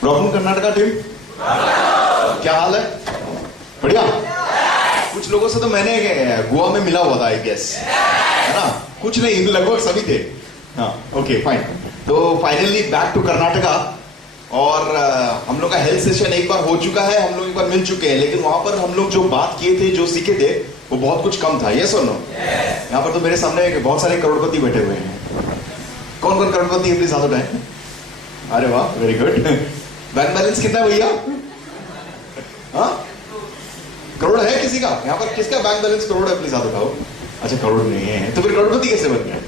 Problem Karnataka team, क्या हाल है? बढ़िया। कुछ लोगों से तो मैंने गोवा में मिला हुआ था, आई गेस, है ना? कुछ नहीं, लगभग सभी थे। हाँ, ओके फाइन। तो फाइनली बैक टू कर्नाटका, और हम लोग का हेल्थ सेशन एक बार हो चुका है, हम लोग एक बार मिल चुके हैं, लेकिन वहां पर हम लोग जो बात किए थे, जो सीखे थे, वो बहुत कुछ कम था। यस और नो? यहाँ पर तो मेरे सामने बहुत सारे करोड़पति बैठे हुए हैं। कौन कौन करोड़पति है प्लीज हाथ उठाएं। अरे वाह, वेरी गुड। बैंक बैलेंस कितना है भैया? हाँ, करोड़ है किसी का? यहाँ पर किसका बैंक बैलेंस करोड़ है? प्लीज हाथ उठाओ। अच्छा, करोड़ नहीं है, तो फिर करोड़पति कैसे बन गए?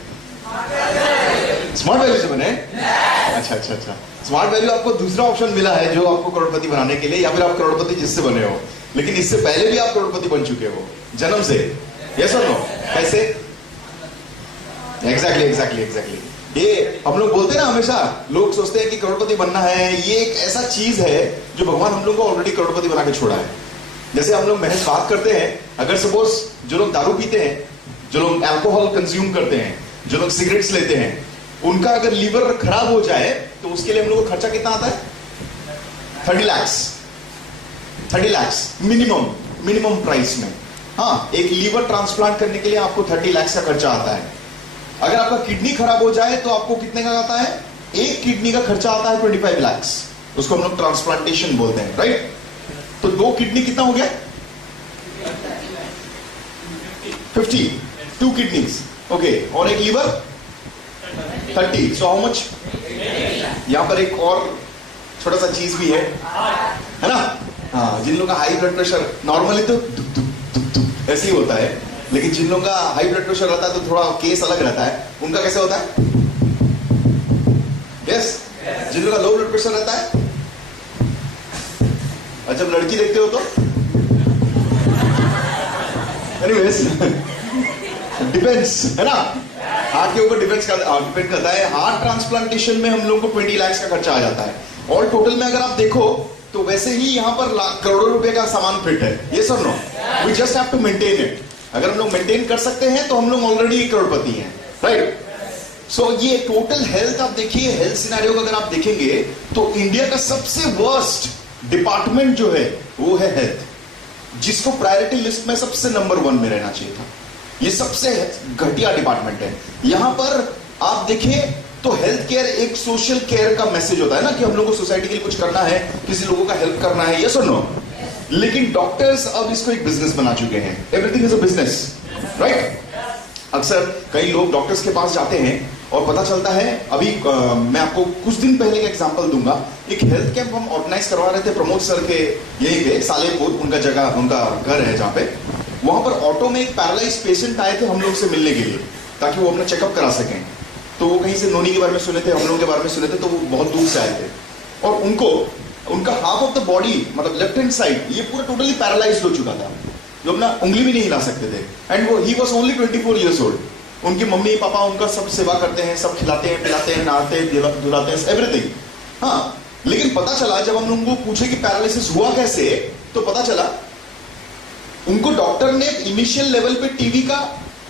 स्मार्ट वैल्यू से बने? अच्छा अच्छा अच्छा। स्मार्ट वैल्यू आपको दूसरा ऑप्शन मिला है जो आपको करोड़पति बनाने के लिए, या फिर आप करोड़पति जिससे बने हो, लेकिन इससे पहले भी आप करोड़पति बन चुके हो जन्म से। यस और नो? कैसे? Exactly exactly exactly. ये हम लोग बोलते हैं ना, हमेशा लोग सोचते हैं कि करोड़पति बनना है, ये एक ऐसा चीज है जो भगवान हम लोग को ऑलरेडी करोड़पति बना के छोड़ा है। जैसे हम लोग महज बात करते हैं, अगर सपोज जो लोग दारू पीते हैं, जो लोग अल्कोहल कंज्यूम करते हैं, जो लोग सिगरेट्स लेते हैं, उनका अगर लीवर खराब हो जाए तो उसके लिए हम लोग को खर्चा कितना आता है? 30 लाख मिनिमम प्राइस में। हाँ, एक लीवर ट्रांसप्लांट करने के लिए आपको 30 लाख का खर्चा आता है। अगर आपका किडनी खराब हो जाए तो आपको कितने का आता है? एक किडनी का खर्चा आता है 25 लाख। उसको हम लोग ट्रांसप्लांटेशन बोलते हैं, राइट? तो 2 किडनी कितना हो गया? 50, 2 किडनीज, ओके। और एक लीवर 30, सो हाउ मच? यहां पर एक और छोटा सा चीज भी है ना? हाँ, जिन लोगों का हाई ब्लड प्रेशर, नॉर्मली तो दुक दुक दुक दुक ऐसे ही होता है, लेकिन जिन लोगों का हाई ब्लड प्रेशर रहता है तो थोड़ा केस अलग रहता है। उनका कैसे होता है? यस। जिन लोगों का लो ब्लड प्रेशर रहता है, और जब लड़की देखते हो तो एनीवेज डिपेंड्स, है ना? हार्ट के ऊपर डिपेंड करता है। हार्ट ट्रांसप्लांटेशन में हम लोग को 20 लाख का खर्चा आ जाता है। और टोटल में अगर आप देखो तो वैसे ही यहाँ पर करोड़ों रुपए का सामान फिट है। ये सब no, we just have to maintain it. अगर हम लोग मेंटेन कर सकते हैं तो हम लोग ऑलरेडी करोड़पति हैं, राइट? सो ये टोटल हेल्थ आप देखिए, हेल्थ सिनेरियो अगर आप देखेंगे तो इंडिया का सबसे वर्स्ट डिपार्टमेंट जो है वो है हेल्थ, जिसको प्रायोरिटी लिस्ट में सबसे नंबर 1 में रहना चाहिए था। ये सबसे घटिया डिपार्टमेंट है। यहां पर आप देखिए तो हेल्थ केयर एक सोशल केयर का मैसेज होता है ना, कि हम लोगों को सोसाइटी के लिए कुछ करना है, किसी लोगों का हेल्प करना है, यस और नो? लेकिन डॉक्टर्स अब इसको एक बिजनेस बना चुके हैं। Everything is a business, right? अक्सर कई लोग डॉक्टर्स के पास जाते हैं और पता चलता है, अभी मैं आपको कुछ दिन पहले का एग्जांपल दूंगा। एक हेल्थ कैंप हम ऑर्गेनाइज करवा रहे थे प्रमोद सर के यहीं पे सालेपुर, उनका जगह, उनका घर है जहां पे। वहां पर ऑटो में एक पैरालाइज पेशेंट आए थे हम लोग से मिलने के लिए, ताकि वो अपना चेकअप करा सकें। तो वो कहीं से नोनी के बारे में सुने थे, हम लोगों के बारे में सुने थे, तो वो बहुत दूर से आए थे। और उनको उनका हाफ ऑफ द बॉडी, मतलब लेफ्ट हैंड साइड, ये पूरा टोटली पैरालाइज हो चुका था, जो अपना उंगली भी नहीं हिला सकते थे। एंड वो he was only 24 years old. उनकी मम्मी पापा उनका सब सेवा करते हैं, सब खिलाते हैं, पिलाते हैं, नहाते हैं, धुलाते हैं, एवरीथिंग। हाँ, लेकिन पता चला जब हम लोगों को पूछे कि पैरालिसिस हुआ कैसे, तो पता चला उनको डॉक्टर ने इनिशियल लेवल पे टीबी का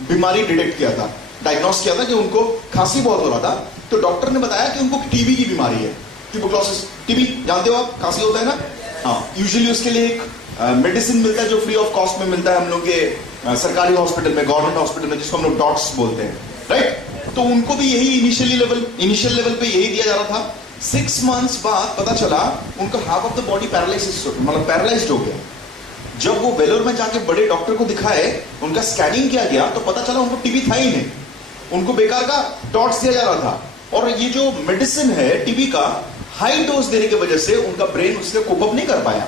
बीमारी डिटेक्ट किया था, डायग्नोस किया था कि उनको खांसी बहुत हो रहा था। तो डॉक्टर ने बताया कि उनको टीबी की बीमारी है, ट्यूबरकुलोसिस। टीबी जानते हो आप, खांसी होता है ना? हाँ, यूजुअली उसके लिए एक मेडिसिन मिलता है जो फ्री ऑफ कॉस्ट में मिलता है हम लोग के सरकारी हॉस्पिटल में, गवर्नमेंट हॉस्पिटल में, जिसको हम लोग डॉट्स बोलते हैं, राइट? तो उनको भी यही इनिशियल लेवल पे यही दिया जा रहा था। 6 मंथ्स बाद पता चला उनका half of the body paralysis, मतलब पैरालाइज्ड हो गया। जब वो वेलोर में जाके बड़े डॉक्टर को दिखाए, उनका स्कैनिंग किया गया तो पता चला उनको टीबी था ही नहीं, उनको बेकार का डॉट्स दिया जा रहा था। और ये जो मेडिसिन है टीबी का, हाई डोज देने की वजह से उनका ब्रेन उससे कोप अप नहीं कर पाया।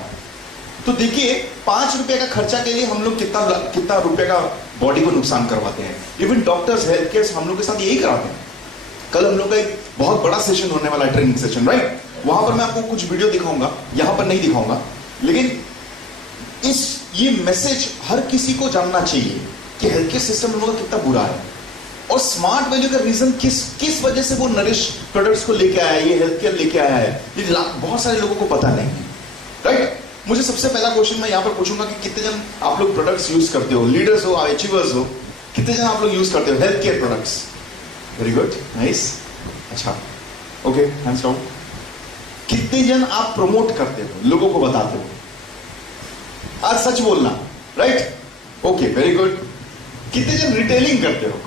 तो देखिए, 5 रुपए का खर्चा के लिए हम लोग कितना रुपए का बॉडी को नुकसान करवाते हैं। इवन डॉक्टर्स, हेल्थ केयर हम लोग के साथ यही कराते हैं। कल हम लोग का एक बहुत बड़ा सेशन होने वाला है, ट्रेनिंग सेशन, राइट? वहां पर मैं आपको कुछ वीडियो दिखाऊंगा, यहां पर नहीं दिखाऊंगा, लेकिन ये मैसेज हर किसी को जानना चाहिए कि हेल्थ केयर सिस्टम हम लोग का कितना बुरा है। और स्मार्ट वैल्यू का रीजन किस वजह से वो नरिश प्रोडक्ट्स को लेके आया है, ये हेल्थ केयर लेके आया है, ये बहुत सारे लोगों को पता नहीं है, राइट? मुझे सबसे पहला क्वेश्चन मैं यहाँ पर पूछूंगा कि कितने जन आप लोग प्रोडक्ट्स यूज करते हो, लीडर्स हो, अचीवर्स हो, कितने जन आप लोग यूज करते हो health care products? Very good, nice, अच्छा, ओके, हैंड्स डाउन। कितने जन आप प्रमोट करते हो, लोगों को बताते हो? आज सच बोलना, राइट? Okay, very good. कितने जन रिटेलिंग करते हो?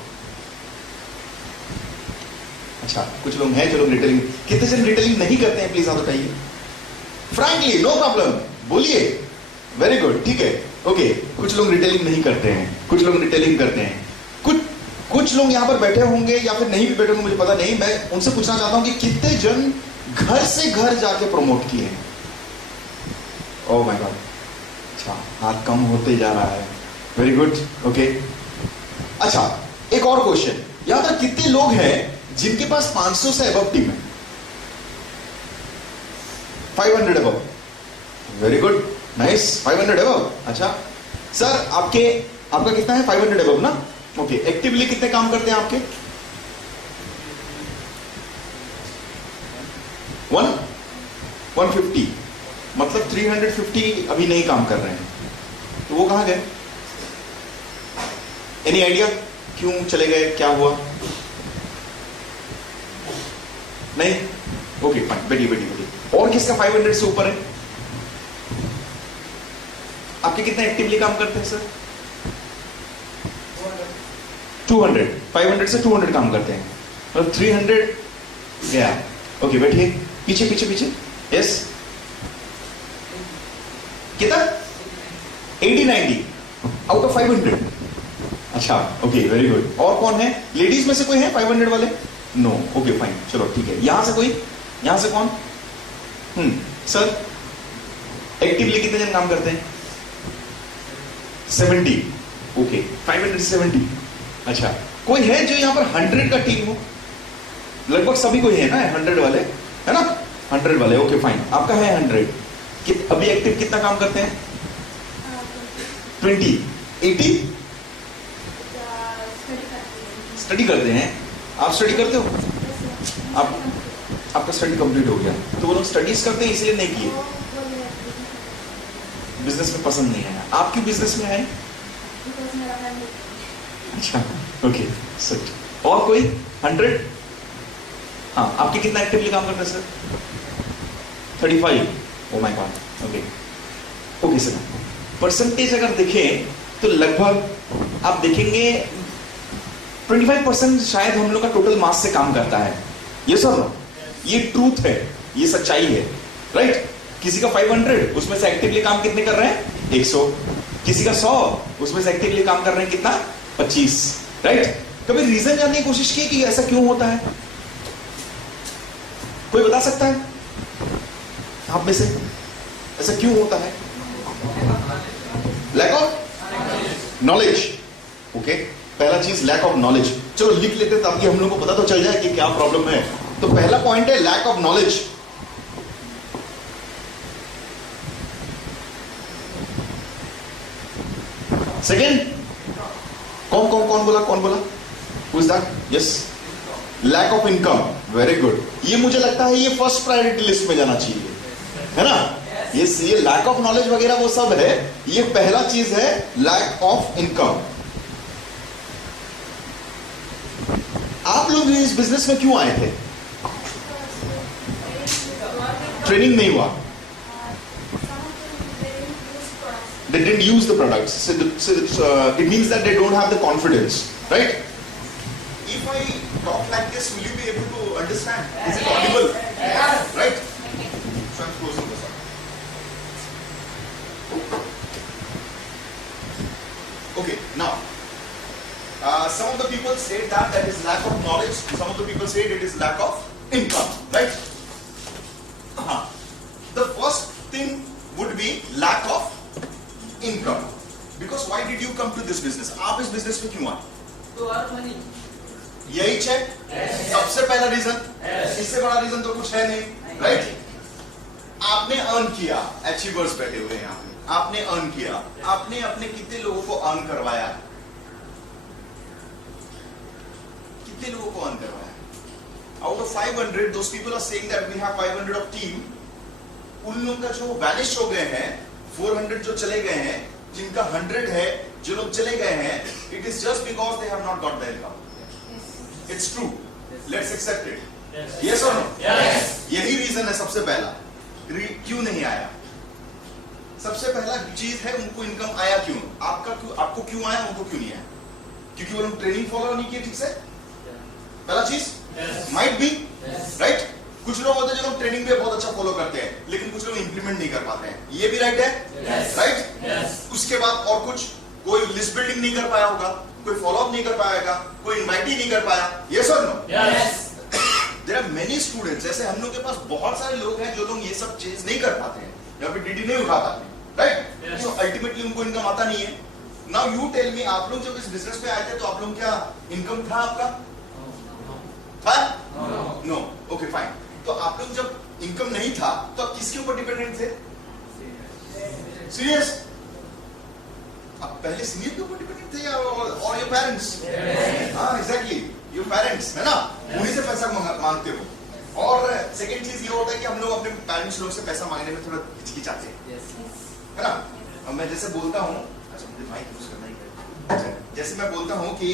अच्छा, कुछ लोग हैं जो लोग रिटेलिंग। कितने जन रिटेलिंग नहीं करते हैं? प्लीज आप बताइए। फ्रैंकली, नो प्रॉब्लम, बोलिए। वेरी गुड, ठीक है, ओके। कुछ लोग रिटेलिंग नहीं करते हैं, कुछ लोग रिटेलिंग करते हैं। कुछ लोग यहां पर बैठे होंगे या फिर नहीं भी बैठे होंगे, मुझे पता नहीं। मैं उनसे पूछना चाहता हूं कि कितने जन घर से घर जाके प्रमोट किए हैं? ओह माय गॉड, अच्छा, हाथ कम होते जा रहा है। Very good, okay. अच्छा, एक और क्वेश्चन, यहां पर कितने लोग हैं जिनके पास 500 से अबव टीम है? 500 above, very good, nice, 500 above. अच्छा सर, आपका कितना है? 500 अबव ना? ओके। एक्टिवली कितने काम करते हैं आपके? 150, मतलब 350 अभी नहीं काम कर रहे हैं, तो वो कहां गए? एनी आइडिया क्यों चले गए, क्या हुआ? नहीं? ओके फाइन, बैठिए। और किसका 500 से ऊपर है? आपके कितने एक्टिवली काम करते हैं सर? 200, 500 से 200 काम करते हैं, मतलब 300 गया। ओके, बैठिए, पीछे। यस, कितना? 80-90 आउट ऑफ 500। अच्छा, ओके, वेरी गुड। और कौन है? लेडीज में से कोई है 500 वाले? नो, ओके फाइन, चलो ठीक है। यहां से कोई? यहां से कौन? सर, एक्टिवली कितने जन काम करते हैं? 70, ओके, 500 से 70। अच्छा, कोई है जो यहां पर 100 का टीम हो? लगभग सभी कोई है ना 100 वाले, है ना? 100 वाले, ओके फाइन। आपका है 100। अभी एक्टिव कितना काम करते हैं? 20, 80 स्टडी करते हैं। आप स्टडी करते हो? आपका स्टडी कंप्लीट हो गया, तो वो लोग स्टडीज करते हैं इसलिए नहीं किए, बिजनेस में पसंद नहीं आया। आप क्यों बिजनेस में आए? अच्छा, ओके, सच। और कोई 100? हाँ, आपके कितना एक्टिवली काम करते हैं sir? 35, oh my God, okay sir. Percentage अगर देखें तो लगभग आप देखेंगे 25% शायद हम लोग का टोटल मास से काम करता है। ये सर, ये ट्रूथ है, ये सच्चाई है, राइट? किसी का 500, उसमें से एक्टिवली काम कितने कर रहे हैं? 100। किसी का 100, उसमें से एक्टिवली काम कर रहे हैं कितना? 25, राइट? कभी रीजन जानने की कोशिश की कि ऐसा क्यों होता है? कोई बता सकता है आप में से? ऐसा क्यों होता है? Lack of knowledge, okay. पहला चीज लैक ऑफ नॉलेज। चलो लिख लेते ताकि हम लोग को पता तो चल जाए कि क्या प्रॉब्लम है। तो पहला पॉइंट है लैक ऑफ नॉलेज। सेकेंड, कौन बोला? Who is that? Yes. Lack of income, very good. ये मुझे लगता है ये फर्स्ट प्रायोरिटी लिस्ट में जाना चाहिए, है ना? ये लैक ऑफ नॉलेज वगैरह वो सब है, ये पहला चीज है लैक ऑफ इनकम। आप लोग इस बिजनेस में क्यों आए थे? ट्रेनिंग नहीं हुआ? They didn't use the products. So it means that they don't have the confidence, right? If I talk like this, will you be able to understand? Is it audible? Yes. Right? So I'm closing this up. Okay, now, some of the people say that is lack of knowledge. Some of the people say it is lack of income, right? The first thing would be lack of income. Because why did you come to this business? आप इस business में क्यों आए? To earn money. यही है सबसे पहला reason. इससे बड़ा रीजन तो कुछ है नहीं, राइट? आपने अर्न किया, अचीवर्स बैठे हुए हैं यहाँ पे, आपने अर्न किया, आपने अपने कितने लोगों को अर्न करवाया? कितने लोगों को अर्न करवाया? Out of 500, those people are saying that we have 500 of team. उन लोगों का जो वैनिश हो गए हैं, 400 जो चले गए हैं, जिनका 100 है, जो लोग चले गए हैं, it is just because they have not got the income. It's true. Let's accept it. Yes और नो? यही रीजन है सबसे पहला, क्यों नहीं आया। सबसे पहला चीज है उनको इनकम आया क्यों, आपको क्यों आया, उनको क्यों नहीं आया? क्योंकि वो लोग ट्रेनिंग फॉलो नहीं किए ठीक से, पहला चीज माइट बी राइट। कुछ लोग होते हैं जो लोग ट्रेनिंग भी बहुत अच्छा फॉलो करते हैं, लेकिन कुछ लोग इंप्लीमेंट नहीं कर पाते हैं, ये भी राइट है राइट। उसके बाद और कुछ, कोई लिस्ट बिल्डिंग नहीं कर पाया होगा, कोई फॉलो अप नहीं कर पाएगा, कोई इनवाइट ही नहीं कर पाया, यस और no? There are many students, ऐसे हम लोग के पास बहुत सारे लोग हैं जो लोग ये सब चीज नहीं कर पाते हैं या फिर डीडी नहीं उठा पाते राइट। सो अल्टीमेटली उनको इनकम आता नहीं है। नाउ यू टेल मी, आप लोग जब इस बिजनेस पे आए थे तो आप लोग क्या इनकम था आपका? था? नो। Okay fine. तो आप लोग जब इनकम नहीं था तो आप किसके ऊपर डिपेंडेंट थे? सीरियस? आप पहले सीनियर के ऊपर डिपेंडेंट थे या और योर पेरेंट्स? हाँ एग्जैक्टली, योर पेरेंट्स है ना, उन्हीं से पैसा मांगते हो। और सेकंड चीज ये होता है कि हम लोग अपने पेरेंट्स लोग से पैसा मांगने में थोड़ा हिचकिचाते हैं है ना। अब मैं जैसे बोलता हूँ, अच्छा मुझे माइक यूज करना ही है, जैसे मैं बोलता हूँ कि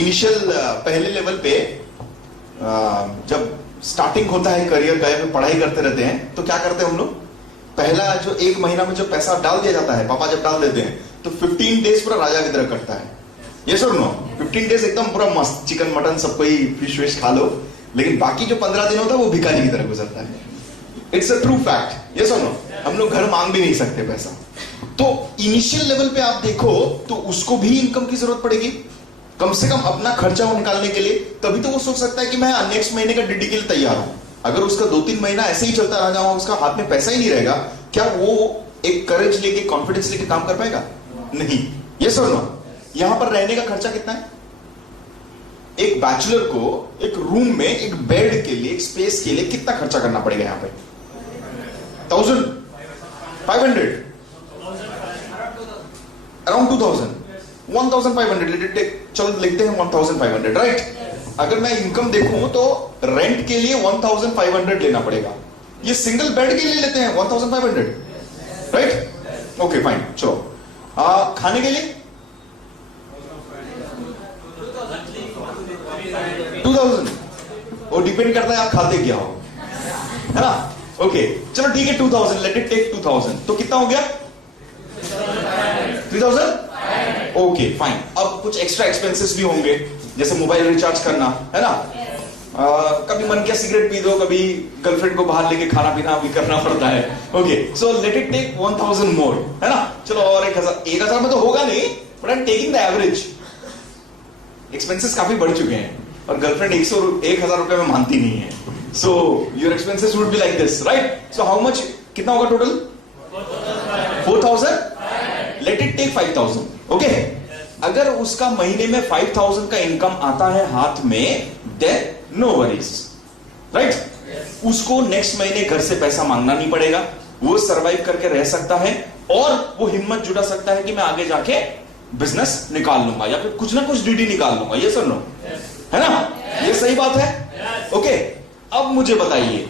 इनिशियल पहले लेवल पे जब स्टार्टिंग होता है करियर का, या पढ़ाई करते रहते हैं, तो क्या करते हैं हम लोग, पहला जो 1 महीना में जो पैसा डाल दिया जाता है, पापा जब डाल देते हैं तो 15 डेज पूरा राजा की तरह कटता है, यस और नो? 15 डेज एकदम पूरा मस्त, चिकन मटन सब कोई फिश विश खा लो, लेकिन बाकी जो 15 दिन होता है वो भिखारी की तरह गुजरता है। It's a true fact, yes और नो? हम लोग घर मांग भी नहीं सकते पैसा। तो इनिशियल लेवल पे आप देखो तो उसको भी इनकम की जरूरत पड़ेगी, कम से कम अपना खर्चा वो निकालने के लिए, तभी तो वो सोच सकता है कि मैं नेक्स्ट महीने का डीडी के लिए तैयार हूं। अगर उसका 2-3 महीना ऐसे ही चलता रह जाऊंगा, उसका हाथ में पैसा ही नहीं रहेगा, क्या वो एक करेज लेके, कॉन्फिडेंस लेके काम कर पाएगा? नहीं, यस और नो? यहां पर रहने का खर्चा कितना है? एक बैचलर को एक रूम में एक बेड के लिए, एक स्पेस के लिए कितना खर्चा करना पड़ेगा यहाँ पे? 1500, अराउंड 2000, 1500, लेट इट टेक, चलो लिखते हैं 1500 राइट। अगर मैं इनकम देखूं तो रेंट के लिए 1500 लेना पड़ेगा, ये सिंगल बेड के लिए लेते हैं 1500 राइट। ओके फाइन, चलो खाने के लिए 2000, वो डिपेंड करता है आप खाते क्या हो, है ना। ओके चलो ठीक है, 2000, लेट इट टेक 2000, तो कितना हो गया? 3000। Okay fine. अब कुछ एक्स्ट्रा एक्सपेंसेस भी होंगे, जैसे मोबाइल रिचार्ज करना, है ना, कभी मन किया सिगरेट पी दो, कभी गर्लफ्रेंड को बाहर लेके खाना पीना भी करना पड़ता है। Okay so let it take 1000 more, है ना। चलो और 1000 में तो होगा नहीं, but I am taking the average. Expenses काफी बढ़ चुके हैं और गर्लफ्रेंड 1000 रुपए में मानती नहीं है, so your expenses would be like this right. So how much, कितना होगा total? 4000, let it take 5000। Okay, अगर उसका महीने में 5000 का इनकम आता है हाथ में, देन नो वरीज राइट। उसको नेक्स्ट महीने घर से पैसा मांगना नहीं पड़ेगा, वो सरवाइव करके रह सकता है और वो हिम्मत जुटा सकता है कि मैं आगे जाके बिजनेस निकाल लूंगा या फिर कुछ ना कुछ डीडी निकाल लूंगा, ये सुन लो, है ना, ये सही बात है। ओके अब मुझे बताइए,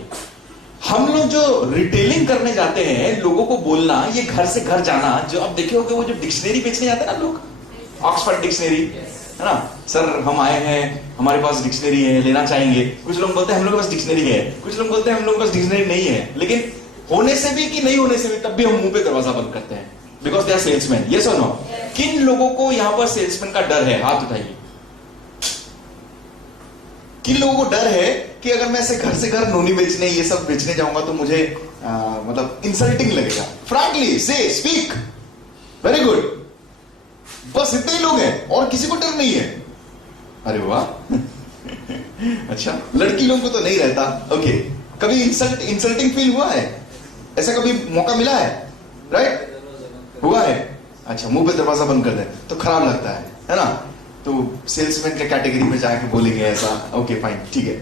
हम लोग जो रिटेलिंग करने जाते हैं, लोगों को बोलना, ये घर से घर जाना, जो आप देखे होंगे वो जो डिक्शनरी बेचने जाते हैं ना लोग, ऑक्सफोर्ड डिक्शनरी, है ना, सर हम आए हैं, हमारे पास डिक्शनरी है, लेना चाहेंगे। कुछ लोग बोलते हैं हम लोग के पास डिक्शनरी है, कुछ लोग बोलते हैं हम लोग के पास डिक्शनरी नहीं है, लेकिन होने से भी कि नहीं होने से भी तब भी हम मुंह पे दरवाजा बंद करते हैं, because they are salesman, yes और नो। किन लोगों को यहां पर सेल्समैन का डर है? हाथ उठाइए। किन लोगों को डर है कि अगर मैं ऐसे घर नोनी बेचने, ये सब बेचने जाऊंगा तो मुझे मतलब इंसल्टिंग लगेगा? फ्रैंकली से स्पीक, वेरी गुड, बस इतने ही लोग हैं और किसी को डर नहीं है। अरे वाह अच्छा, लड़की लोगों को तो नहीं रहता। ओके, कभी इंसल्टिंग फील हुआ है? ऐसा कभी मौका मिला है? राइट, हुआ है। अच्छा, मुंह पे दरवाजा बंद कर दे तो खराब लगता है ना, तो सेल्समैन के कैटेगरी में जाके बोलेंगे ऐसा। ओके फाइन, ठीक है।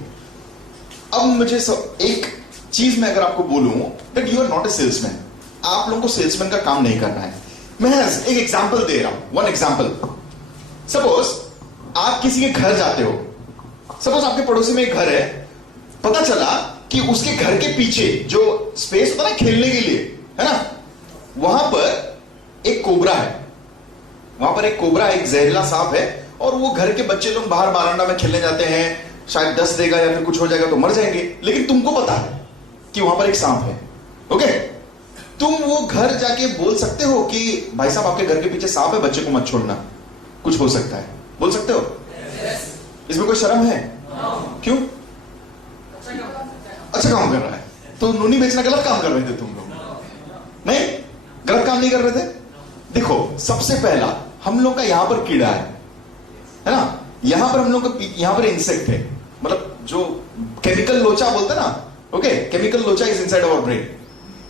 अब मुझे एक चीज मैं अगर आपको बोलूं that you are not a salesman, आप लोगों को सेल्समैन का काम नहीं करना है। मैं एक एग्जांपल दे रहा हूं, वन एग्जांपल। सपोज आप किसी के घर जाते हो, सपोज आपके पड़ोसी में एक घर है, पता चला कि उसके घर के पीछे जो स्पेस होता है ना खेलने के लिए, है ना, वहां पर एक कोबरा है, वहां पर एक कोबरा, एक जहरीला सांप है, और वो घर के बच्चे लोग बाहर बारांडा में खेलने जाते हैं, शायद 10 देगा या फिर कुछ हो जाएगा तो मर जाएंगे, लेकिन तुमको पता है कि वहां पर एक सांप है। ओके, तुम वो घर जाके बोल सकते हो कि भाई साहब आपके घर के पीछे सांप है, बच्चे को मत छोड़ना, कुछ हो सकता है, बोल सकते हो? इसमें कोई शर्म है? क्यों? अच्छा काम कर रहा है तो नूनी बेचना गलत काम कर रहे थे तुम लोग? नहीं, गलत काम नहीं कर रहे थे। देखो, सबसे पहला हम लोग का यहां पर कीड़ा है ना, यहां पर हम लोग का यहां पर इंसेक्ट है, मतलब जो केमिकल लोचा बोलते ना, ओके, केमिकल लोचा इज इनसाइड आवर ब्रेन।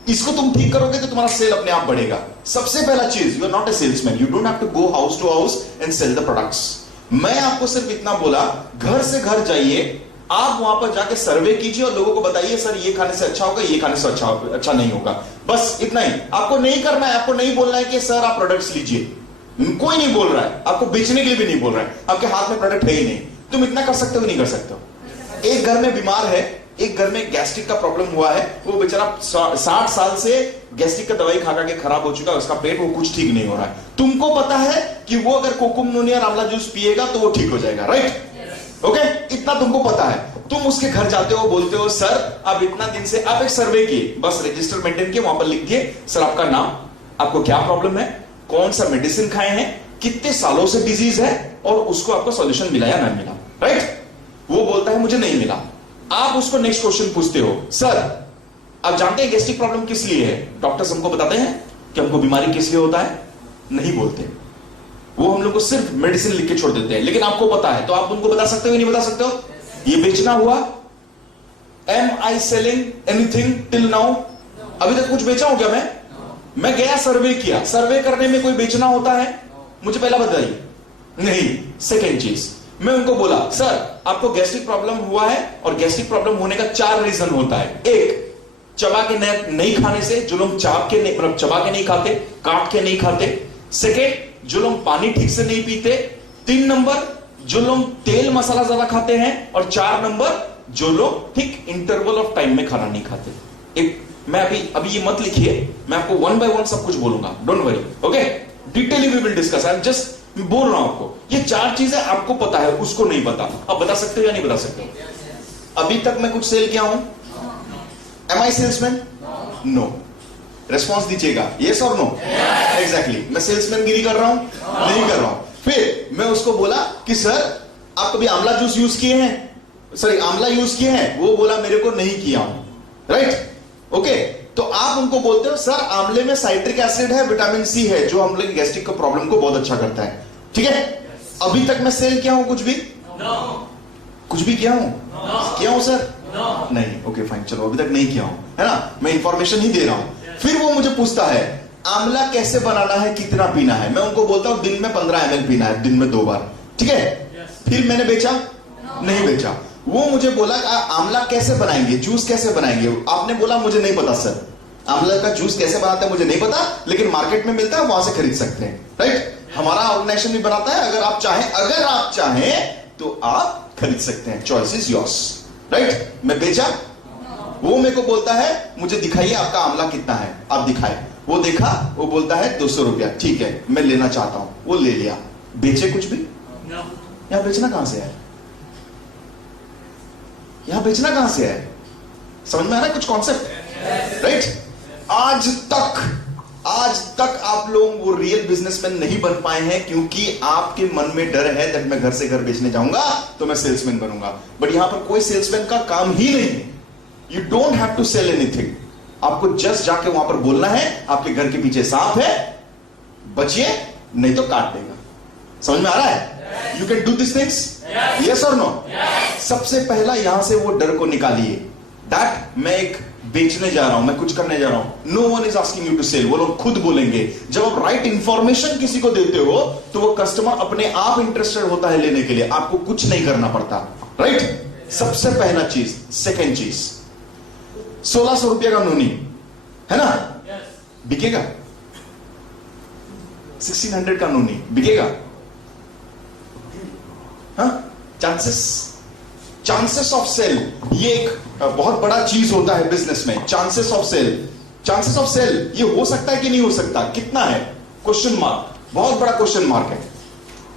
इसको तुम ठीक करोगे तो तुम्हारा सेल अपने आप बढ़ेगा। सबसे पहला चीज, you are not a salesman, you don't have to go house to house and sell the products. मैं आपको सिर्फ इतना बोला, घर से घर जाइए, आप वहां पर जाके सर्वे कीजिए और लोगों को बताइए सर ये खाने से अच्छा होगा, ये खाने से अच्छा नहीं होगा, बस इतना ही। आपको नहीं करना है, आपको नहीं बोलना है कि सर आप प्रोडक्ट्स लीजिए, कोई नहीं बोल रहा है, आपको बेचने के लिए भी नहीं बोल रहा है, आपके हाथ में प्रोडक्ट है ही नहीं। तुम इतना कर सकते हो नहीं कर सकते हो? एक घर में बीमार है, एक घर में गैस्ट्रिक का प्रॉब्लम हुआ है, वो बेचारा 60 साल से गैस्ट्रिक का दवाई खा के खराब हो चुका है, उसका पेट, वो कुछ ठीक नहीं हो रहा है। तुमको पता है कि वो अगर कोकुम नूनी और आंवला जूस पिएगा तो वो ठीक हो जाएगा, राइट? ओके, इतना तुमको पता है। तुम उसके घर जाते हो, बोलते हो सर अब इतना दिन से आप एक सर्वे किए, बस रजिस्टर मेंटेन किए, वहां पर लिख दिए सर आपका नाम, आपको क्या प्रॉब्लम है, कौन सा मेडिसिन खाए हैं, कितने सालों से डिजीज है और उसको आपको सॉल्यूशन मिला या नहीं मिला, राइट? वो बोलता है मुझे नहीं मिला। आप उसको नेक्स्ट क्वेश्चन पूछते हो, सर आप जानते हैं गैस्ट्रिक प्रॉब्लम किस लिए है? डॉक्टर्स हमको बताते हैं कि हमको बीमारी किस लिए होता है? नहीं बोलते, वो हम लोग को सिर्फ मेडिसिन लिख के छोड़ देते हैं, लेकिन आपको पता है तो आप उनको बता सकते हो नहीं बता सकते हो? ये बेचना हुआ। एम आई सेलिंग एनीथिंग टिल नाउ? अभी तक कुछ बेचा हूं क्या मैं गया सर्वे किया, सर्वे करने में कोई बेचना होता है? मुझे पहला बताइए, नहीं। सेकेंड चीज, मैं उनको बोला सर आपको गैस्ट्रिक प्रॉब्लम हुआ है और गैस्ट्रिक प्रॉब्लम होने का 4 रीजन होता है। एक, चबा के नहीं खाने से, जो लोग चाप के नहीं, मतलब चबा के नहीं खाते, काट के नहीं खाते। सेकेंड, जो लोग पानी ठीक से नहीं पीते। 3 नंबर, जो लोग तेल मसाला ज्यादा खाते हैं। और 4 नंबर, जो लोग ठीक इंटरवल ऑफ टाइम में खाना नहीं खाते। एक, मैं अभी ये मत लिखिए, मैं आपको 1 by 1 सब कुछ बोलूंगा, don't worry, okay? Detailly we will discuss, I am just बोल रहा हूं आपको, ये 4 चीजें आपको पता है, उसको नहीं पता। आप बता सकते हो या नहीं बता सकते हो? अभी तक मैं कुछ सेल किया हूं? एम आई सेल्समैन? नो। रेस्पॉन्स दीजिएगा, यस और नो? एग्जैक्टली। मैं सेल्समैन गिरी कर रहा हूं? नहीं कर रहा हूं। फिर मैं उसको बोला कि सर आप कभी आंवला जूस यूज किए हैं, सॉरी आंवला यूज किए हैं? वो बोला मेरे को नहीं किया हूं, राइट? ओके, तो आप उनको बोलते हो सर आंवले में साइट्रिक एसिड है, विटामिन सी है, जो हम लोग गैस्ट्रिक का प्रॉब्लम को बहुत अच्छा करता है, ठीक है? अभी तक मैं सेल किया हूं कुछ भी? कुछ भी किया हूं? किया हूं सर? नहीं। ओके फाइन, चलो अभी तक नहीं किया हूं, है ना? मैं इंफॉर्मेशन ही दे रहा हूं। फिर वो मुझे पूछता है आंवला कैसे बनाना है, कितना पीना है? मैं उनको बोलता हूं दिन में 15 ml पीना है, दिन में 2 बार, ठीक है? फिर मैंने बेचा? नहीं बेचा। वो मुझे बोला आंवला कैसे बनाएंगे, जूस कैसे बनाएंगे? आपने बोला मुझे नहीं पता सर, आंवला का जूस कैसे बनाते हैं मुझे नहीं पता, लेकिन मार्केट में मिलता है, वहां से खरीद सकते हैं, राइट? हमारा ऑर्गेनाइजेशन भी बनाता है, अगर आप चाहें तो आप खरीद सकते हैं, चॉइस इज योर्स, राइट? मैं बेचा? वो मेरे को बोलता है मुझे दिखाइए आपका आंवला कितना है, आप दिखाए। वो देखा, वो बोलता है 200 रुपया, ठीक है मैं लेना चाहता हूं, वो ले लिया। बेचे कुछ भी? यहां बेचना कहां से है? यहां बेचना कहां से है? समझ में आ रहा है कुछ कॉन्सेप्ट, राइट? आज तक आप लोग वो रियल बिजनेसमैन नहीं बन पाए हैं, क्योंकि आपके मन में डर है दैट मैं घर से घर बेचने जाऊंगा तो मैं सेल्समैन बनूंगा। बट यहां पर कोई सेल्समैन का काम ही नहीं है। You don't have to sell anything, आपको जस्ट जाके वहां पर बोलना है आपके घर के पीछे सांप है, बचिए नहीं तो काट देगा। समझ में आ रहा है? You can do this things, yes और नो? सबसे पहला यहां से वो डर को निकालिए, दैट मैं एक बेचने जा रहा हूं, मैं कुछ करने जा रहा हूं। No one is asking you to sell, वो लोग खुद बोलेंगे। जब आप राइट इंफॉर्मेशन किसी को देते हो तो वो कस्टमर अपने आप इंटरेस्टेड होता है लेने के लिए, आपको कुछ नहीं करना पड़ता, राइट? सबसे पहला चीज। सेकेंड चीज, 1600 रुपया का नूनी है ना, बिकेगा? 1600 का नूनी बिकेगा? चांसेस ऑफ सेल, ये एक बहुत बड़ा चीज होता है बिजनेस में। चांसेस ऑफ सेल ये हो सकता है कि नहीं हो सकता, कितना है? क्वेश्चन मार्क, बहुत बड़ा क्वेश्चन मार्क है।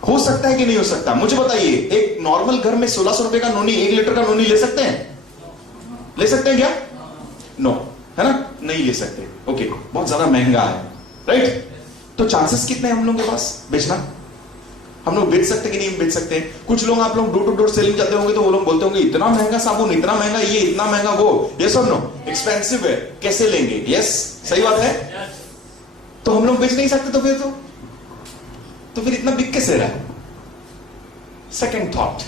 हो सकता है कि नहीं हो सकता? मुझे बताइए, एक नॉर्मल घर में 1600 रुपए का नोनी, 1 लीटर का नोनी ले सकते हैं? ले सकते हैं क्या? नो, है ना? नहीं ले सकते। ओके, बहुत ज्यादा महंगा है, राइट? तो चांसेस कितने हैं हम लोगों के पास बेचना? हम लोग बेच सकते कि नहीं बेच सकते? कुछ लोग, आप लोग डोर टू डोर सेलिंग करते होंगे तो वो लोग बोलते होंगे इतना महंगा साबुन, इतना महंगा ये, इतना महंगा वो। यस और नो? एक्सपेंसिव है, कैसे लेंगे? यस, सही बात है। तो हम लोग बेच नहीं सकते, तो फिर इतना बिक कैसे रहा है? Second thought,